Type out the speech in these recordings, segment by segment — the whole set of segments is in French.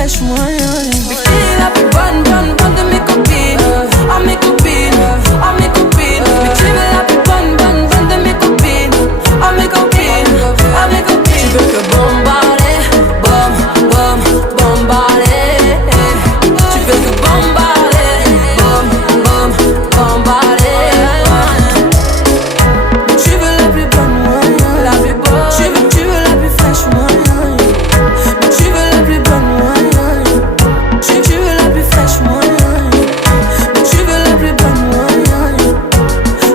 fraîche moyenne. Mais qui est la plus bonne de mes copines? À mes copines, à mes copines. Mais tu veux la plus bonne de mes copines? À mes copines, à mes copines. Tu veux que bombarder, bombarder. Tu veux que bombarder, bombarder. Mais tu veux la plus bonne moyenne, la plus bonne. Tu veux la plus fraîche moyenne. Mais tu veux la plus bonne moyenne. Tu veux la plus fraîche moyenne. Mais tu veux la plus bonne moyenne.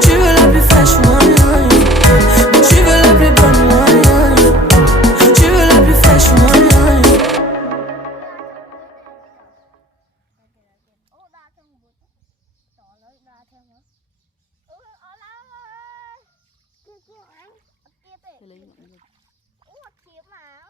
Tu veux la plus fraîche moyenne. Mais tu veux la plus bonne moyenne. Tu veux la plus fraîche moyenne. Cái lấy nhận được. Ủa kiếm mà